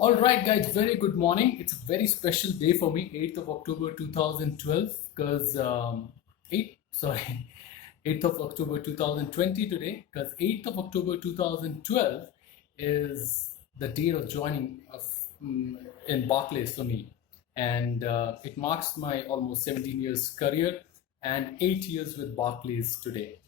All right, guys, very good morning. It's a very special day for me, 8th of October 2012, because 8th of October 2020 today, because 8th of October 2012 is the date of joining in Barclays for me. And it marks my almost 17 years career and 8 years with Barclays today.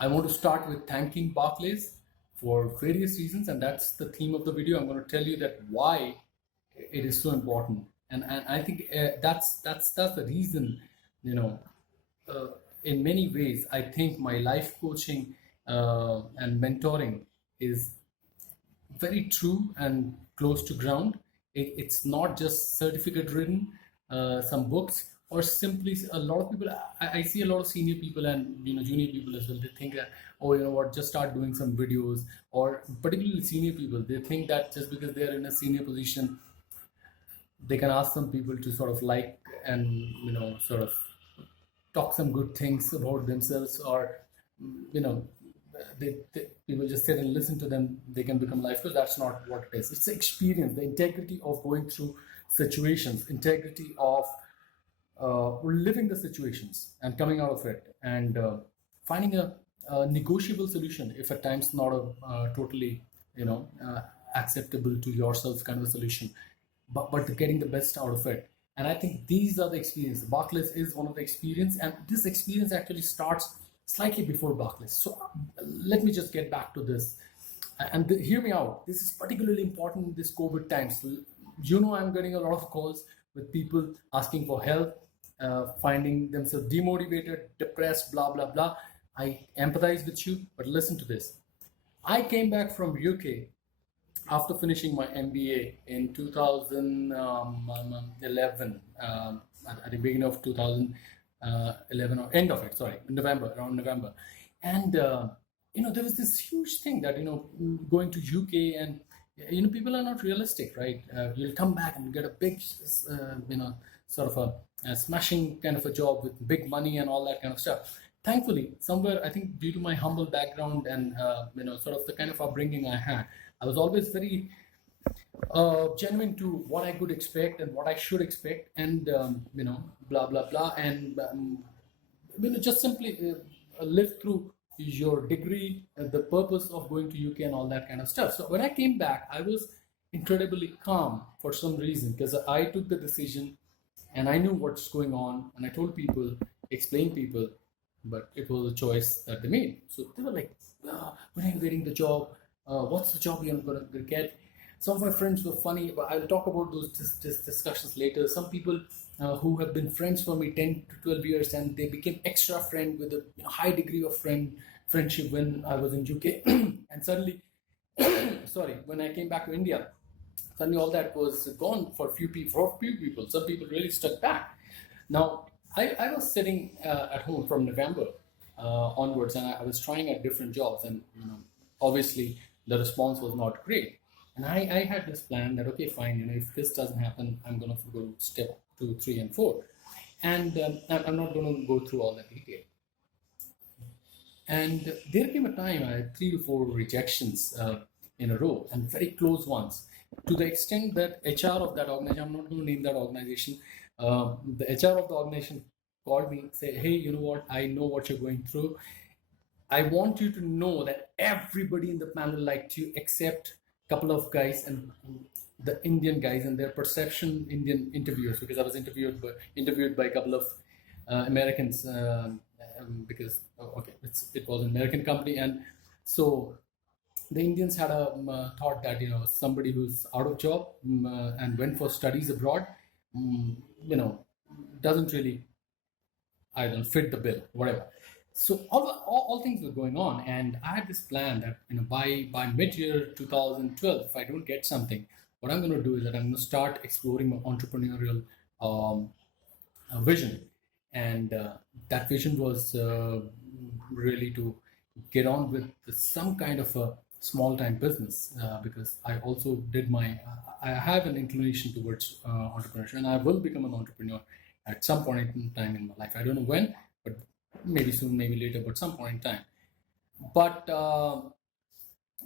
I want to start with thanking Barclays for various reasons, and that's the theme of the video. I'm going to tell you that why it is so important, and I think that's the reason. You know, uh, in many ways, I think my life coaching and mentoring is very true and close to ground. It's not just certificate written, some books, or simply a lot of people. I see a lot of senior people and junior people as well. They think that, oh, you know what, just start doing some videos, or particularly senior people. They think that just because they are in a senior position, they can ask some people to sort of like and sort of talk some good things about themselves, or you know people just sit and listen to them, they can become life coach. That's not what it is. It's the experience, the integrity of going through situations, integrity of living the situations and coming out of it, and finding a negotiable solution if at times not a totally acceptable to yourself kind of a solution, but getting the best out of it. And I think these are the experience. Barclays is one of the experience, and this experience actually starts slightly before Barclays. So let me just get back to this, and hear me out. This is particularly important in this COVID times. So, I'm getting a lot of calls with people asking for help, finding themselves demotivated, depressed, blah blah blah. I empathize with you, but listen to this. I came back from UK after finishing my MBA in 2011, at the beginning of 2011, or end of it, sorry, November, around November. And, there was this huge thing that, going to UK, and, people are not realistic, right? You'll come back and get a big, sort of a smashing kind of a job with big money and all that kind of stuff. Thankfully, somewhere, I think due to my humble background and, sort of the kind of upbringing I had, I was always very genuine to what I could expect and what I should expect, and blah blah blah, and just simply live through your degree, the purpose of going to UK and all that kind of stuff. So when I came back, I was incredibly calm for some reason, because I took the decision and I knew what's going on, and I told people, explained people, but it was a choice that they made. So they were like, when are you getting the job? What's the job you're going to get? Some of my friends were funny, but I'll talk about those discussions later. Some people who have been friends for me 10 to 12 years, and they became extra friend with a high degree of friendship when I was in UK. And suddenly, sorry, when I came back to India, suddenly all that was gone for few people. Some people really stuck back. Now, I was sitting at home from November onwards, and I was trying at different jobs, and obviously the response was not great. And I had this plan that, okay, fine, if this doesn't happen, I'm going to go step 2, 3, and 4. And I'm not going to go through all that detail. And there came a time I had 3 to 4 rejections in a row, and very close ones, to the extent that HR of that organization, I'm not going to name that organization, the HR of the organization called me, say, hey, you know what, I know what you're going through. I want you to know that everybody in the panel liked you except a couple of guys, and the Indian guys and their perception Indian interviewers, because I was interviewed by a couple of Americans, because it was an American company, and so the Indians had a thought that somebody who's out of job and went for studies abroad, doesn't really, I don't fit the bill, whatever. So all things were going on, and I had this plan that by mid-year 2012, if I don't get something, what I'm going to do is that I'm going to start exploring my entrepreneurial vision, and that vision was really to get on with some kind of a small-time business, because I also I have an inclination towards entrepreneurship, and I will become an entrepreneur at some point in time in my life. I don't know when, but maybe soon, maybe later, but some point in time. But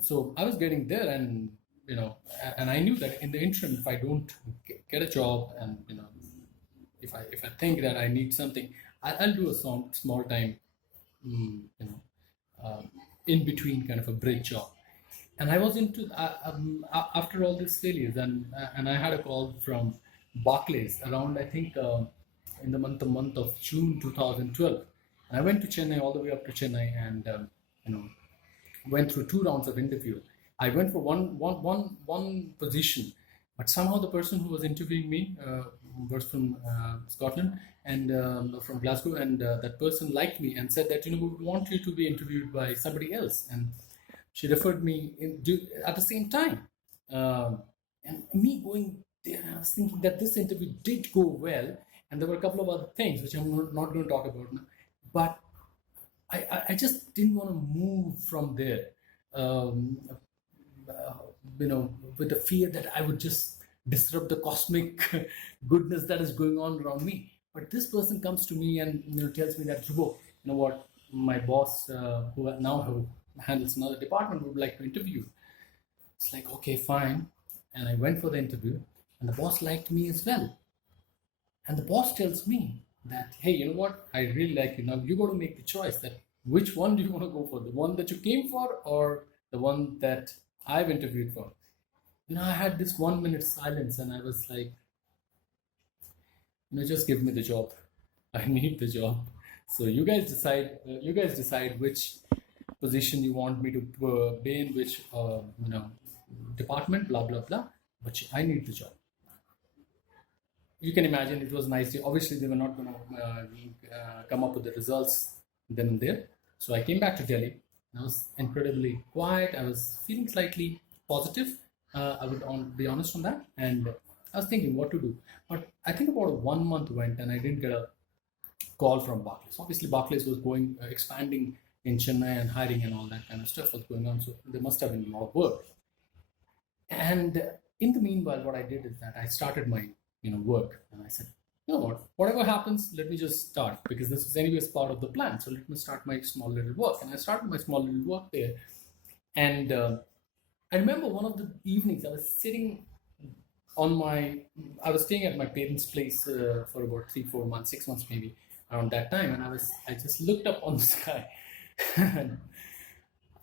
so I was getting there, and and I knew that in the interim, if I don't get a job, and if I think that I need something, I'll do a small time, mm, you know, in between kind of a bridge job. And I was into after all these failures, and I had a call from Barclays around, I think, in the month of June 2012. And I went to Chennai, all the way up to Chennai, and you know went through two rounds of interview. I went for one position, but somehow the person who was interviewing me was from Scotland and from Glasgow, and that person liked me and said that we would want you to be interviewed by somebody else, and she referred me at the same time. And me going there, I was thinking that this interview did go well, and there were a couple of other things which I'm not going to talk about now, but I just didn't want to move from there, um, uh, with the fear that I would just disrupt the cosmic goodness that is going on around me. But this person comes to me and tells me that, Dhruvo, you know what, my boss, who handles another department, would like to interview. It's like, okay, fine. And I went for the interview, and the boss liked me as well. And the boss tells me that, hey, you know what? I really like you. Now you got to make the choice that which one do you want to go for? The one that you came for, or the one that I've interviewed for? I had this 1 minute silence, and I was like, just give me the job. I need the job. So you guys decide. You guys decide which position you want me to be in, which department, blah blah blah. But I need the job. You can imagine it was nice. Obviously, they were not going to come up with the results then and there. So I came back to Delhi. I was incredibly quiet. I was feeling slightly positive. I would be honest on that. And I was thinking what to do. But I think about 1 month went, and I didn't get a call from Barclays. Obviously, Barclays was expanding in Chennai, and hiring and all that kind of stuff was going on. So there must have been a lot of work. And in the meanwhile, what I did is that I started my work, and I said, you know what, whatever happens, let me just start, because this was anyways part of the plan. So let me start my small little work. And I started my small little work there. And I remember one of the evenings I was sitting I was staying at my parents' place for about 3-4 months, 6 months maybe, around that time. And I just looked up on the sky and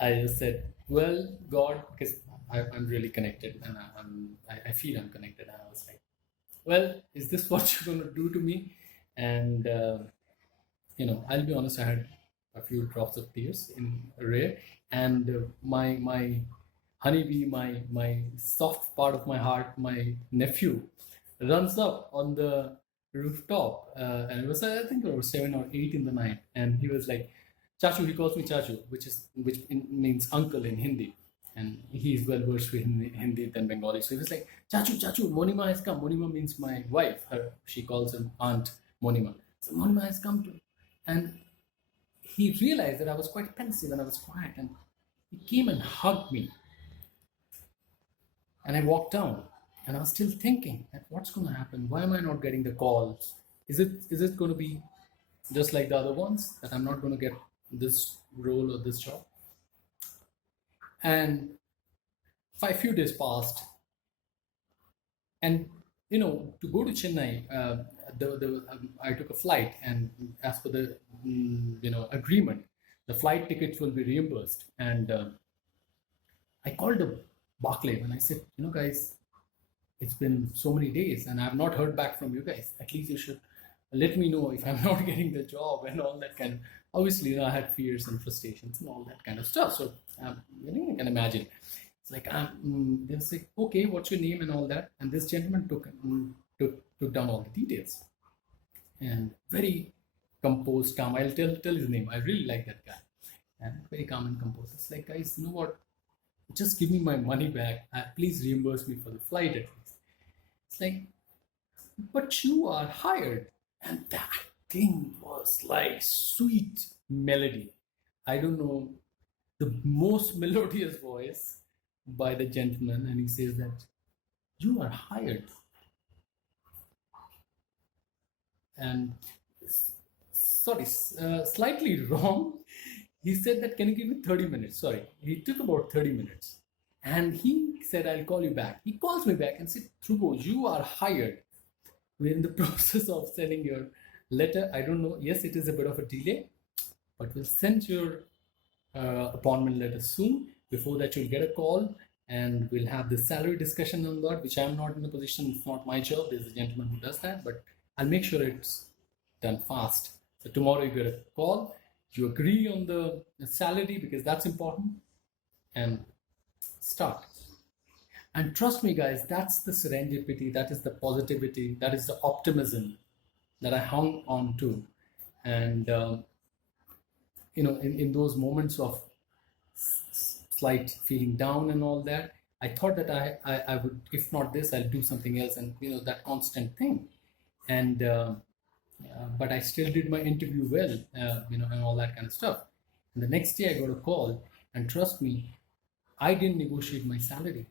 I just said, well, God, because I'm really connected, and I feel I'm connected. And I was like, well, is this what you're going to do to me? And I'll be honest, I had a few drops of tears in array, and my honeybee, my soft part of my heart, my nephew, runs up on the rooftop, and it was, I think, around 7 or 8 in the night, and he was like, Chachu. He calls me Chachu, which means uncle in Hindi. And he is well versed in Hindi than Bengali. So he was like, Chachu, Chachu, Monima has come. Monima means my wife. She calls him Aunt Monima. So Monima has come to. And he realized that I was quite pensive and I was quiet. And he came and hugged me. And I walked down. And I was still thinking, what's going to happen? Why am I not getting the calls? Is it going to be just like the other ones, that I'm not going to get this role or this job? And a few days passed, and to go to Chennai, I took a flight, and as per the agreement, the flight tickets will be reimbursed. And I called the Barclays and I said, guys, it's been so many days and I've not heard back from you guys. At least you should let me know if I'm not getting the job, and all that kind of. Obviously, I had fears and frustrations and all that kind of stuff. So, you can imagine. It's like, they'll say, okay, what's your name and all that. And this gentleman took down all the details. And very composed, calm. I'll tell his name. I really like that guy. And very calm and composed. It's like, guys, you know what? Just give me my money back. Please reimburse me for the flight at least. It's like, but you are hired. And that thing was like sweet melody. I don't know, the most melodious voice by the gentleman, and he says that you are hired. And sorry, slightly wrong. He said that, can you give me 30 minutes? Sorry, he took about 30 minutes. And he said, I'll call you back. He calls me back and said, Dhruvo, you are hired. We're in the process of sending your letter. I don't know. Yes, it is a bit of a delay, but we'll send your appointment letter soon. Before that, you'll get a call and we'll have the salary discussion on that, which I'm not in a position. It's not my job. There's a gentleman who does that, but I'll make sure it's done fast. So tomorrow you get a call. You agree on the salary because that's important, and start. And trust me, guys, that's the serendipity, that is the positivity, that is the optimism that I hung on to. And, in those moments of slight feeling down and all that, I thought that I would, if not this, I'll do something else, and, that constant thing. And, but I still did my interview well, and all that kind of stuff. And the next day I got a call, and trust me, I didn't negotiate my salary.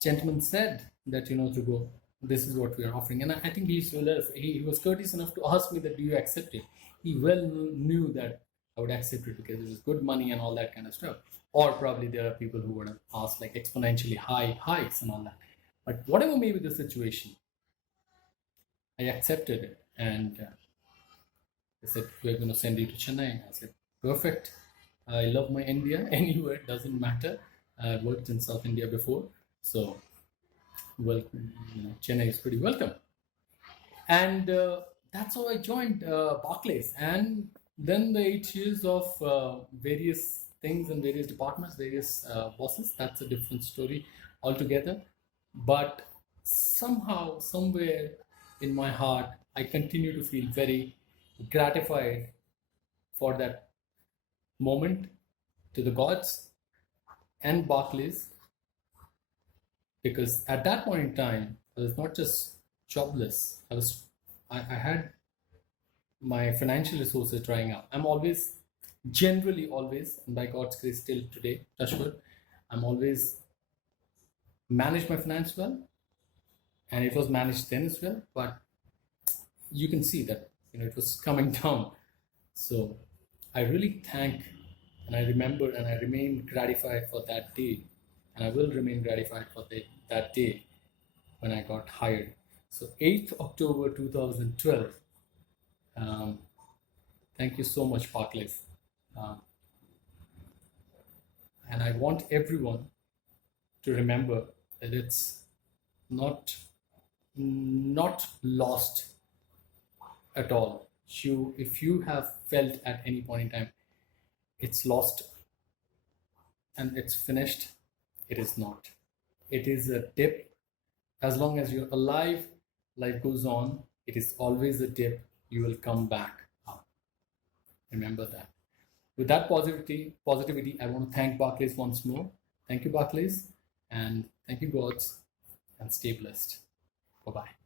Gentleman said that, to go, this is what we are offering. And I think he was courteous enough to ask me that, do you accept it? He well knew that I would accept it because it was good money and all that kind of stuff. Or probably there are people who would have asked like exponentially high hikes and all that. But whatever may be the situation, I accepted it. And they said, we're going to send you to Chennai. I said, perfect. I love my India. Anywhere, doesn't matter. I've worked in South India before. So, welcome. Chennai is pretty welcome. And that's how I joined Barclays. And then the 8 years of various things in various departments, various bosses, that's a different story altogether. But somehow, somewhere in my heart, I continue to feel very gratified for that moment to the gods and Barclays, because at that point in time, I was not just jobless. I had my financial resources drying up. I'm always, generally always, and by God's grace till today, touch wood, I'm always managed my finance well, and it was managed then as well. But you can see that it was coming down. So I really thank, and I remember, and I remain gratified for that day. And I will remain gratified for that day when I got hired. So 8th October 2012. Thank you so much, Barclays. And I want everyone to remember that it's not lost at all. If you have felt at any point in time it's lost and it's finished, it is not. It is a dip. As long as you're alive, life goes on. It is always a dip. You will come back up. Remember that. With that positivity, I want to thank Barclays once more. Thank you, Barclays, and thank you, gods, and stay blessed. Bye-bye.